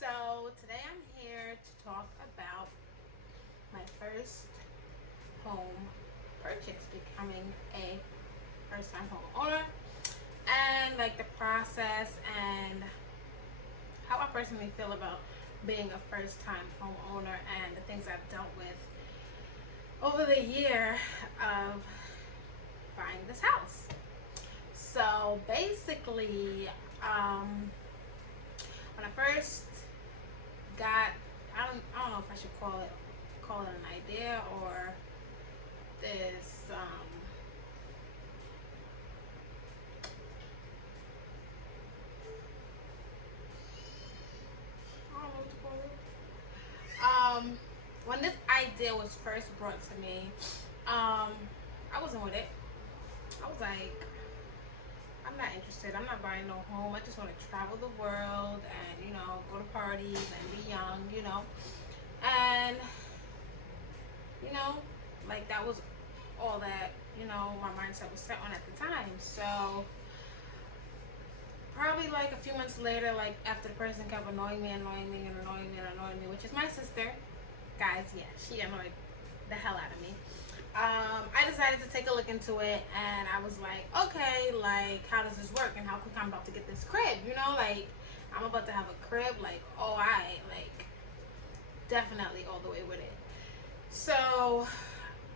So today I'm here to talk about my first home purchase, becoming a first-time homeowner, and like the process and how I personally feel about being a first-time homeowner and the things I've dealt with over the year of buying this house. So basically, when I first got, I don't know if I should call it an idea or this I don't know what to call it. When this idea was first brought to me, I wasn't with it. I was like, I'm not interested. I'm not buying no home. I just want to travel the world and, go to parties and be young, And, like that was all that, my mindset was set on at the time. So, probably like a few months later, like after the person kept annoying me, which is my sister. Guys, yeah, she annoyed the hell out of me. I decided to take a look into it, and I was like, okay, like, how does this work, and how quick I'm about to get this crib, like, I'm about to have a crib, like, oh, like, definitely all the way with it. So,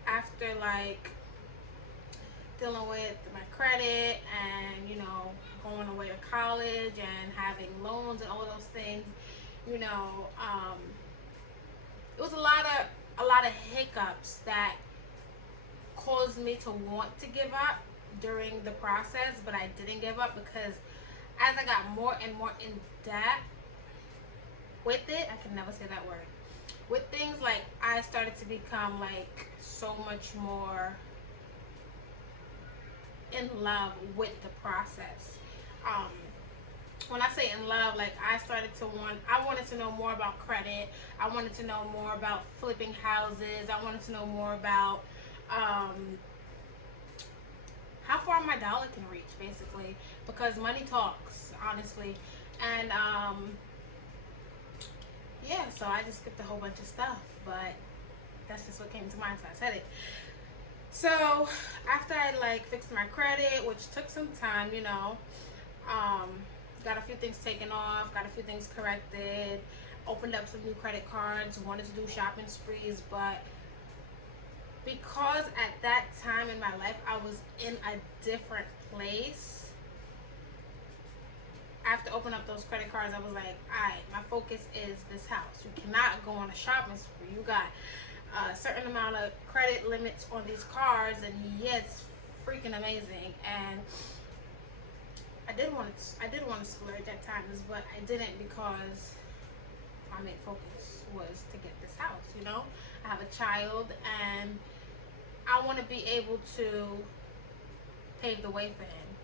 after, like, dealing with my credit and, going away to college and having loans and all those things, it was a lot of hiccups that caused me to want to give up during the process, but I didn't give up because as I got more and more in debt with it, I can never say that word, with things, like I started to become like so much more in love with the process. When I say in love, like I wanted to know more about credit. I wanted to know more about flipping houses. I wanted to know more about how far my dollar can reach, basically, because money talks, honestly. And yeah, so I just skipped a whole bunch of stuff, but that's just what came to mind, so I said it. So after I like fixed my credit, which took some time, got a few things taken off, got a few things corrected, opened up some new credit cards, wanted to do shopping sprees, but because at that time in my life I was in a different place, after opening up those credit cards, I was like, alright, my focus is this house. You cannot go on a shopping spree. You got a certain amount of credit limits on these cards, and yeah, it's freaking amazing. And I did want to splurge at times, but I didn't because my main focus was to get this house. I have a child, and I want to be able to pave the way for him.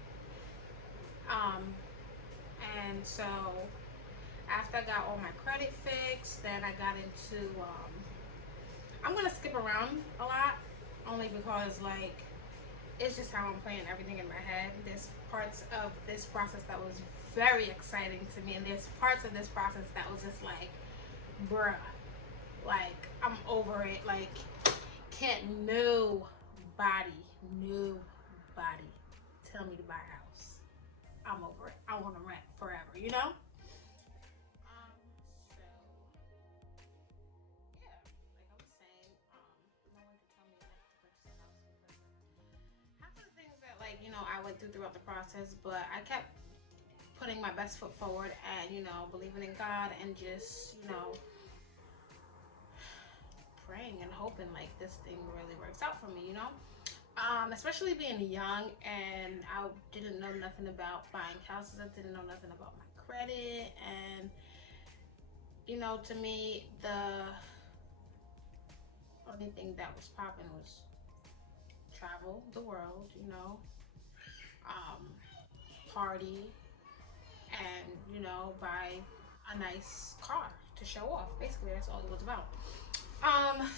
And so after I got all my credit fixed, then I got into I'm gonna skip around a lot, only because like it's just how I'm playing everything in my head. There's parts of this process that was very exciting to me, and there's parts of this process that was just like, bruh, like I'm over it. Like, can't nobody tell me to buy a house. I'm over it. I want to rent forever, So, yeah, like I was saying, no one could tell me like to purchase a house, because half of the things that I went throughout the process, but I kept putting my best foot forward and believing in God and just praying and hoping like this thing really works out for me. Especially being young, and I didn't know nothing about buying houses. I didn't know nothing about my credit, and to me the only thing that was popping was travel the world, party, and buy a nice car to show off. Basically, that's all it was about.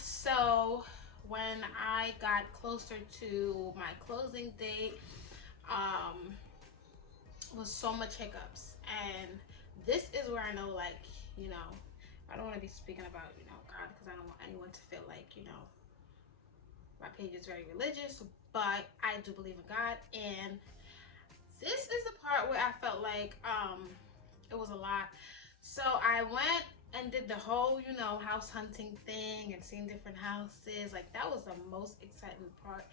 So when I got closer to my closing date, was so much hiccups, and this is where I know like you know, I don't want to be speaking about, you know, God, because I don't want anyone to feel like, you know, my page is very religious, but I do believe in God. And this is the part where I felt like it was a lot. So I went and did the whole, you know, house hunting thing and seeing different houses. Like, that was the most exciting part.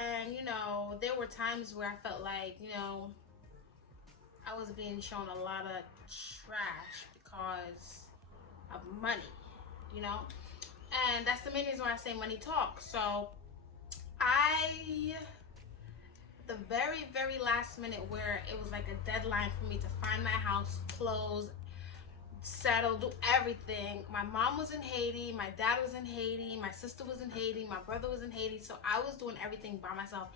And, you know, there were times where I felt like, you know, I was being shown a lot of trash because of money, you know? And that's the main reason why I say money talks. So the very, very last minute where it was like a deadline for me to find my house, close, settle, do everything. My mom was in Haiti, my dad was in Haiti, my sister was in Haiti, my brother was in Haiti. So I was doing everything by myself.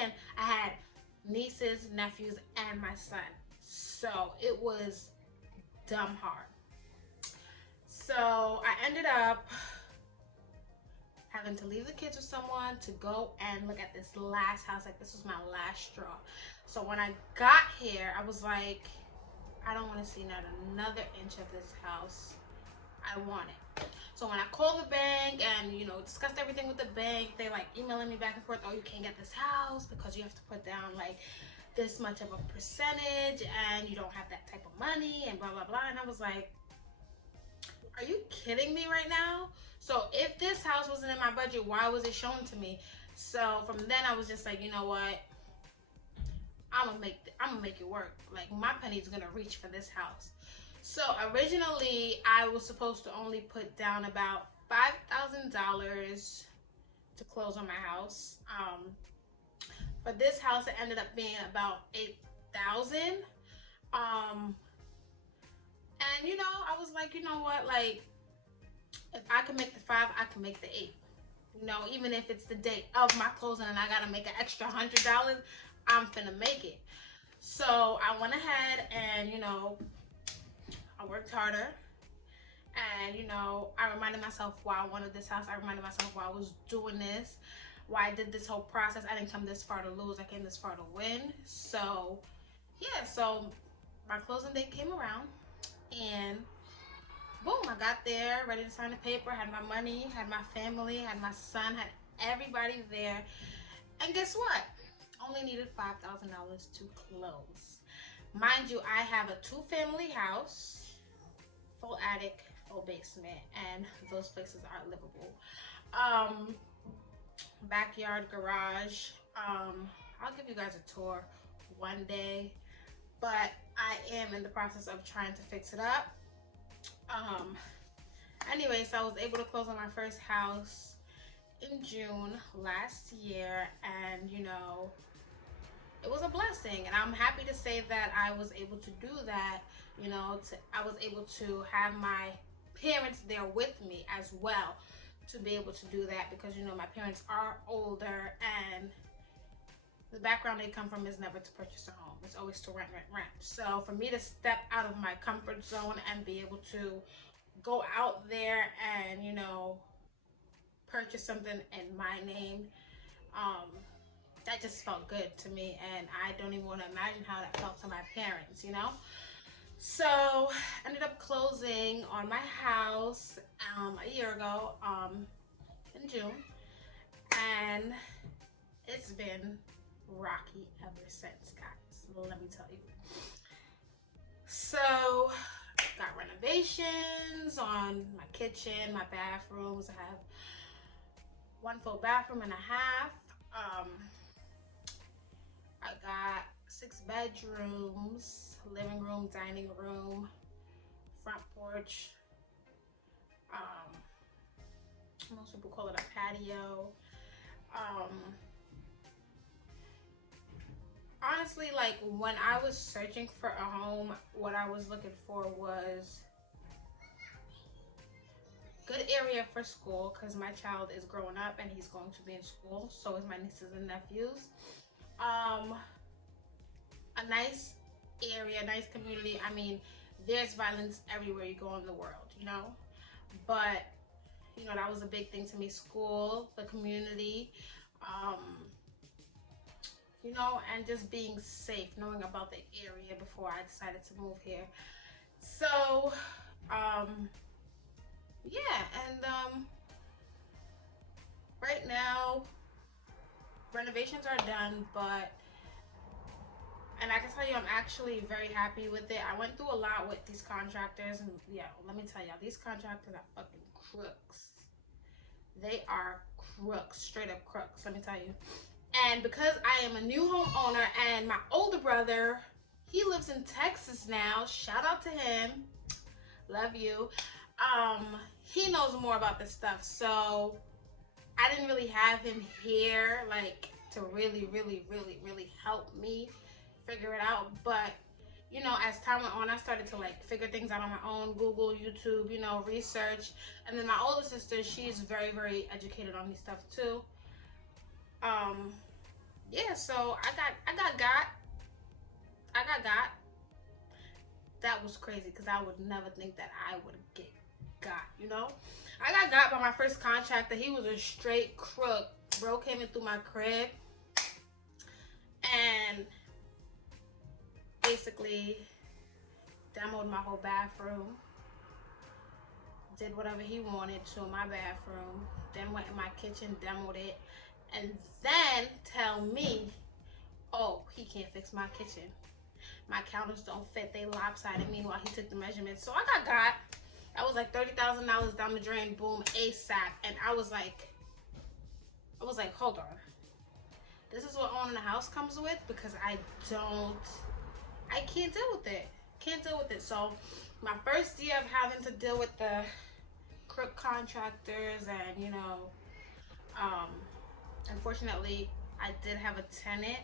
And I had nieces, nephews, and my son. So it was dumb hard. So I ended up having to leave the kids with someone to go and look at this last house. Like, this was my last straw. So when I got here, I was like, I don't want to see not another inch of this house. I want it. So when I called the bank and, you know, discussed everything with the bank, they like emailing me back and forth, oh, you can't get this house because you have to put down like this much of a percentage and you don't have that type of money and blah, blah, blah. And I was like, are you kidding me right now? So if this house wasn't in my budget, why was it shown to me? So from then I was just like, you know what? I'm gonna make it work. Like, my penny's gonna reach for this house. So originally I was supposed to only put down about $5,000 to close on my house. For this house, it ended up being about $8,000. And you know, I was like, you know what, like, if I can make the 5, I can make the 8. You know, even if it's the day of my closing and I gotta make an extra $100, I'm finna make it. So I went ahead and, you know, I worked harder. And, you know, I reminded myself why I wanted this house. I reminded myself why I was doing this, why I did this whole process. I didn't come this far to lose. I came this far to win. So, yeah, so my closing date came around. And boom, I got there, ready to sign the paper, had my money, had my family, had my son, had everybody there. And guess what? Only needed $5,000 to close. Mind you, I have a 2-family house, full attic, full basement, and those places are livable. Backyard, garage. I'll give you guys a tour one day, but I am in the process of trying to fix it up. Anyway, so I was able to close on my first house in June last year, and you know, it was a blessing, and I'm happy to say that I was able to do that. You know, I was able to have my parents there with me as well to be able to do that, because you know, my parents are older and the background they come from is never to purchase a home. It's always to rent. So for me to step out of my comfort zone and be able to go out there and, you know, purchase something in my name, that just felt good to me. And I don't even want to imagine how that felt to my parents, you know? So I ended up closing on my house a year ago in June. And it's been rocky ever since, guys, let me tell you. So got renovations on my kitchen, my bathrooms. I have 1 full bathroom and a half. I got 6 bedrooms, living room, dining room, front porch. Most people call it a patio. Honestly, like, when I was searching for a home, what I was looking for was good area for school, because my child is growing up and he's going to be in school. So is my nieces and nephews. A nice area, nice community. I mean, there's violence everywhere you go in the world, you know, but you know, that was a big thing to me. School, the community, you know, and just being safe, knowing about the area before I decided to move here. So, yeah, and right now renovations are done, but and I can tell you I'm actually very happy with it. I went through a lot with these contractors, and yeah, let me tell y'all, these contractors are fucking crooks. They are crooks, straight up crooks, let me tell you. And because I am a new homeowner and my older brother, he lives in Texas now, shout out to him, love you. He knows more about this stuff, so I didn't really have him here like to really help me figure it out. But you know, as time went on, I started to like figure things out on my own, Google, YouTube, you know, research. And then my older sister, she's very educated on these stuff too. Yeah, so I got. That was crazy because I would never think that I would get got, you know? I got by my first contractor. He was a straight crook. Bro came in through my crib and basically demoed my whole bathroom. Did whatever he wanted to in my bathroom. Then went in my kitchen, demoed it. And then tell me, oh, he can't fix my kitchen. My counters don't fit, they lopsided. Meanwhile, he took the measurements. So I got. That was like $30,000 down the drain, boom, ASAP. And I was like, hold on. This is what owning a house comes with, because I can't deal with it. Can't deal with it. So my first year of having to deal with the crook contractors and, you know, unfortunately, I did have a tenant.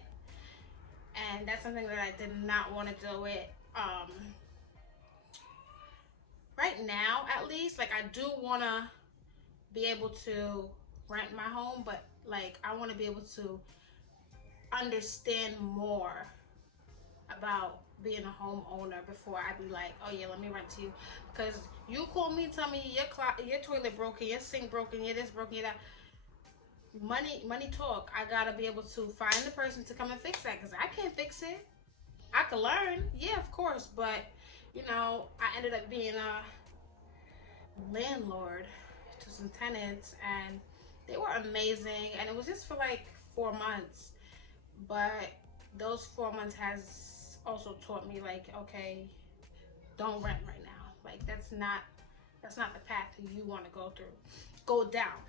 And that's something that I did not want to deal with. Right now, at least, like, I do want to be able to rent my home, but like I want to be able to understand more about being a homeowner before I be like, oh yeah, let me rent to you. Because you call me, tell me your toilet broken, your sink broken, your this broken, your that. Money talk. I gotta be able to find the person to come and fix that, because I can't fix it. I could learn, yeah, of course, but you know, I ended up being a landlord to some tenants, and they were amazing, and it was just for like 4 months. But those 4 months has also taught me, like, okay, don't rent right now. Like, that's not the path you want to go down.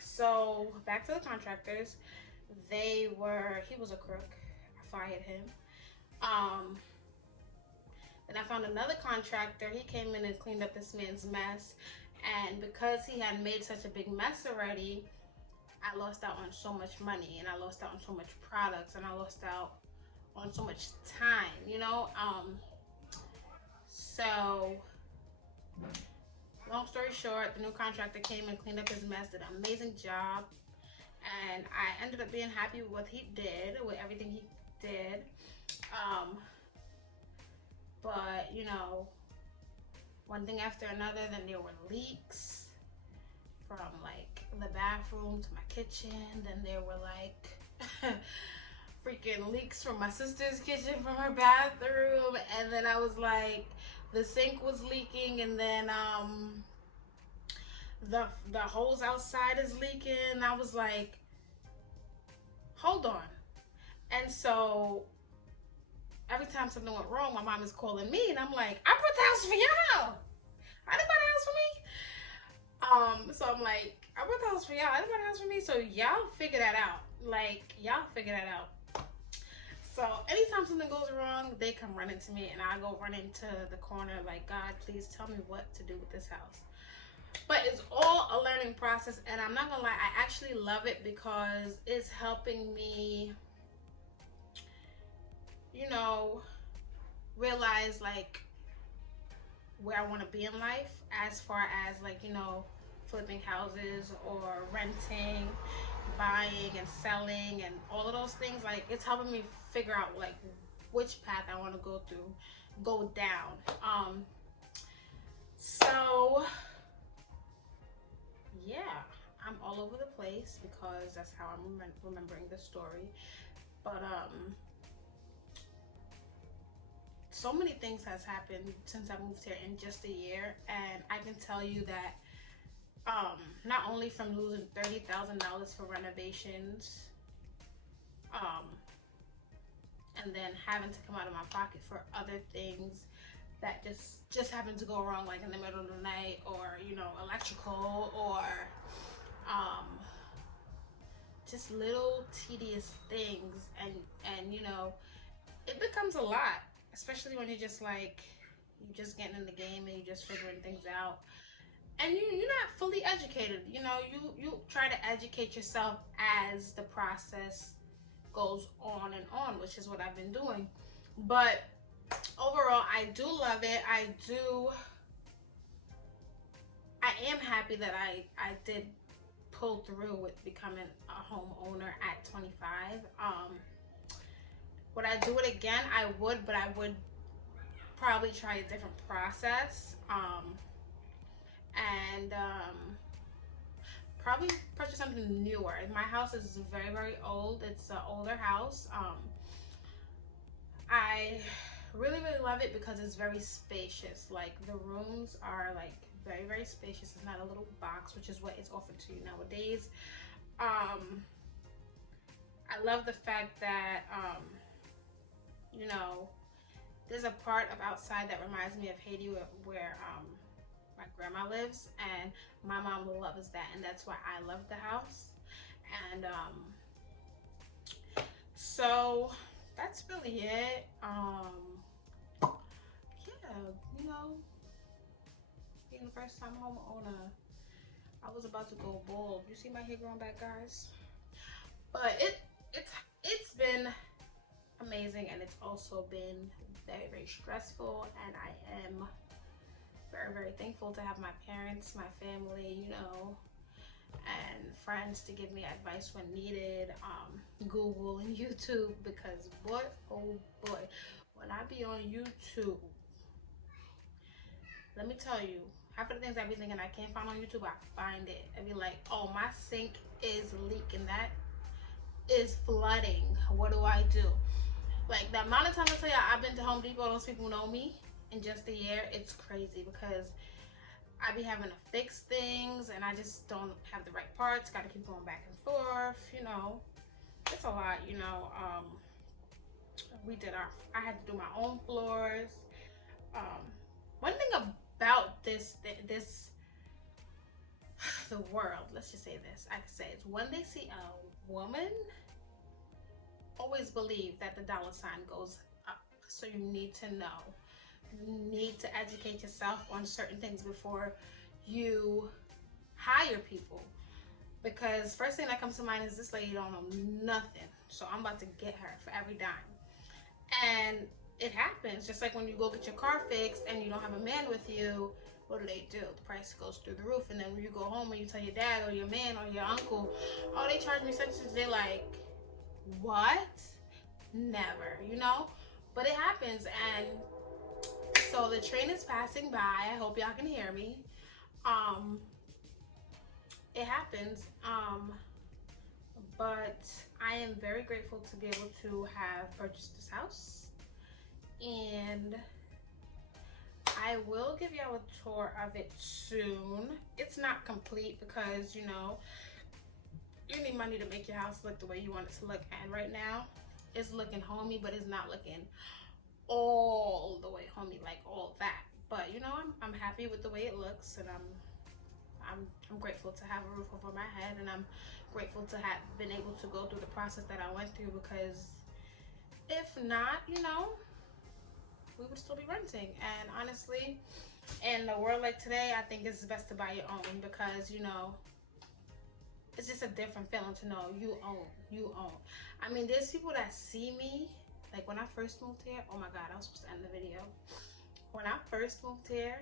So back to the contractors. He was a crook. I fired him. Then I found another contractor. He came in and cleaned up this man's mess. And because he had made such a big mess already, I lost out on so much money, and I lost out on so much products, and I lost out on so much time, you know? So long story short, the new contractor came and cleaned up his mess, did an amazing job, and I ended up being happy with what he did, with everything he did. But you know, one thing after another, then there were leaks from like the bathroom to my kitchen, then there were like freaking leaks from my sister's kitchen from her bathroom, and then I was like, the sink was leaking, and then the hose outside is leaking. I was like, hold on. And so every time something went wrong, my mom is calling me, and I'm like, I bought the house for y'all. I didn't buy the house for me. So I'm like, I bought the house for y'all. I didn't buy the house for me. So y'all figure that out. Like, y'all figure that out. So anytime something goes wrong, they come running to me, and I go running to the corner like, God, please tell me what to do with this house. But it's all a learning process, and I'm not gonna lie, I actually love it because it's helping me, you know, realize like where I want to be in life, as far as like, you know, flipping houses or renting, buying and selling, and all of those things. Like, it's helping me figure out like which path I want to go down. So yeah, I'm all over the place because that's how I'm remembering the story. But so many things has happened since I moved here in just a year, and I can tell you that not only from losing $30,000 for renovations, and then having to come out of my pocket for other things that just happen to go wrong, like in the middle of the night, or you know, electrical, or just little tedious things, and you know, it becomes a lot, especially when you're just like, you're just getting in the game and you're just figuring things out, and you're not fully educated. You know, you try to educate yourself as the process goes on and on, which is what I've been doing. But overall, I do love it. I am happy that I did pull through with becoming a homeowner at 25. Would I do it again? I would, but I would probably try a different process. And probably purchase something newer. My house is very, very old. It's an older house. I really, really love it because it's very spacious. Like, the rooms are like very, very spacious. It's not a little box, which is what is offered to you nowadays. I love the fact that you know, there's a part of outside that reminds me of Haiti where my grandma lives, and my mom loves that, and that's why I love the house. And so that's really it. Yeah, you know, being the first time homeowner, I was about to go bald. You see my hair growing back, guys? But it's been amazing, and it's also been very, very stressful, and I am very, very thankful to have my parents, my family, you know, and friends to give me advice when needed, Google and YouTube, because boy, oh boy, when I be on YouTube, let me tell you, half of the things I be thinking I can't find on YouTube, I find it. I be like, oh, my sink is leaking, that is flooding, what do I do? Like, the amount of time I tell you I've been to Home Depot, those people know me in just a year, it's crazy, because I be having to fix things and I just don't have the right parts, gotta keep going back and forth, you know, it's a lot, you know. I had to do my own floors. One thing about the world, let's just say this, I can say, is when they see a woman, always believe that the dollar sign goes up. So you need to know. You need to educate yourself on certain things before you hire people. Because first thing that comes to mind is this lady don't know nothing. So I'm about to get her for every dime. And it happens. Just like when you go get your car fixed and you don't have a man with you, what do? The price goes through the roof. And then when you go home and you tell your dad or your man or your uncle, oh, they charge me such and such, they're like, what? Never, you know? But it happens. And so the train is passing by. I hope y'all can hear me. It happens. But I am very grateful to be able to have purchased this house. And I will give y'all a tour of it soon. It's not complete because, you know, you need money to make your house look the way you want it to look. And right now, it's looking homey, but it's not looking all the way homey, like all that. But you know, I'm happy with the way it looks, and I'm grateful to have a roof over my head, and I'm grateful to have been able to go through the process that I went through, because if not, you know, we would still be renting. And honestly, in the world like today, I think it's best to buy your own, because you know, it's just a different feeling to know you own. I mean, there's people that see me, like when I first moved here, oh my God, I was supposed to end the video. When I first moved here,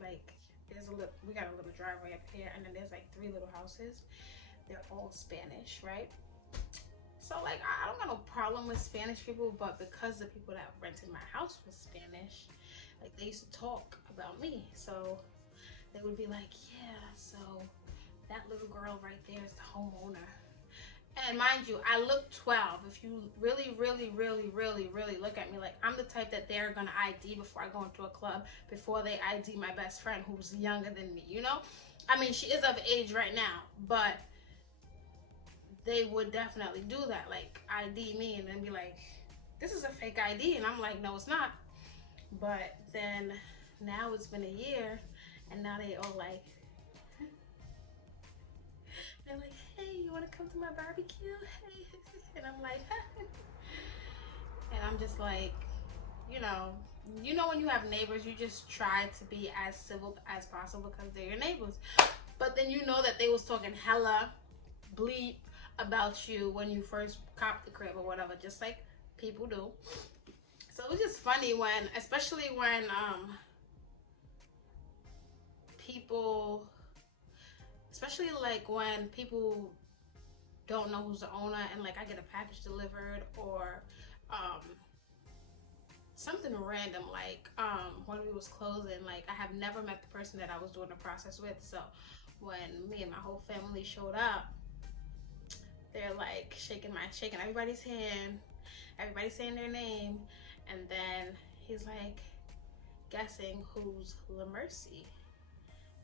like, we got a little driveway up here, and then there's like 3 little houses. They're all Spanish, right? So like, I don't got no problem with Spanish people, but because the people that rented my house was Spanish, like, they used to talk about me. So they would be like, yeah, so that little girl right there is the homeowner. And mind you, I look 12. If you really look at me, like, I'm the type that they're gonna ID before I go into a club, before they ID my best friend who's younger than me, you know? I mean, she is of age right now, but they would definitely do that, like ID me and then be like, this is a fake ID, and I'm like, no, it's not. But then now it's been a year, and now they all like, they're like, hey, you want to come to my barbecue? Hey. And I'm like, and I'm just like, you know when you have neighbors, you just try to be as civil as possible because they're your neighbors. But then you know that they was talking hella bleep about you when you first copped the crib or whatever, just like people do. So it was just funny when, especially when people, especially like when people don't know who's the owner, and like I get a package delivered, or something random, like when we was closing, like I have never met the person that I was doing the process with. So when me and my whole family showed up, they're like shaking everybody's hand, everybody's saying their name, and then he's like guessing who's LaMercy.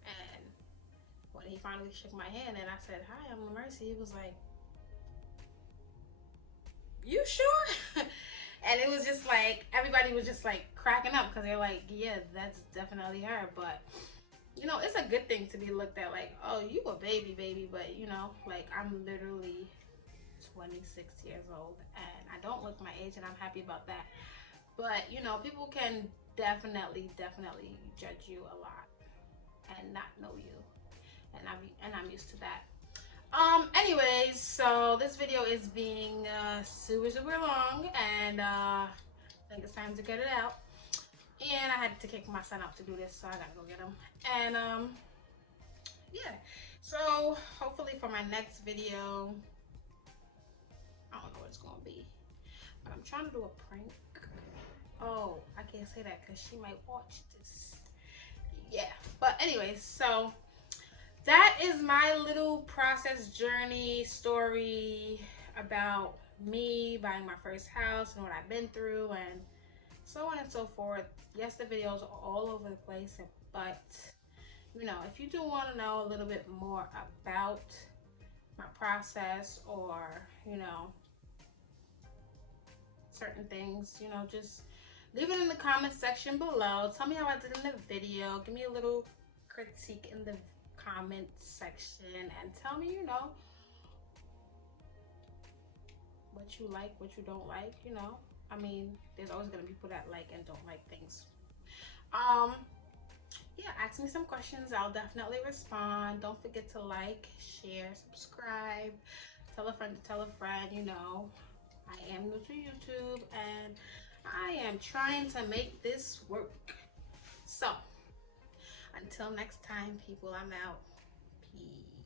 And when he finally shook my hand and I said, hi, I'm LaMercy, he was like, you sure? And it was just like, everybody was just like cracking up because they're like, yeah, that's definitely her. But you know, it's a good thing to be looked at like, oh, you a baby, but you know, like I'm literally 26 years old and I don't look my age, and I'm happy about that. But you know, people can definitely judge you a lot and not know you, and I'm used to that. Anyways, so this video is being super long, and I think it's time to get it out. And I had to kick my son out to do this, so I gotta go get him. And yeah, so hopefully for my next video, I don't know what it's gonna be, but I'm trying to do a prank. Oh, I can't say that because she might watch this. Yeah, but anyways, so that is my little process journey story about me buying my first house and what I've been through and so on and so forth. Yes, the videos are all over the place, but you know, if you do want to know a little bit more about my process, or you know, certain things, you know, just leave it in the comment section below. Tell me how I did in the video. Give me a little critique in the comment section and tell me, you know, what you like, what you don't like, you know. I mean, there's always gonna be people that like and don't like things. Yeah, ask me some questions. I'll definitely respond. Don't forget to like, share, subscribe, tell a friend to tell a friend. You know, I am new to YouTube and I am trying to make this work. So until next time, people, I'm out. Peace.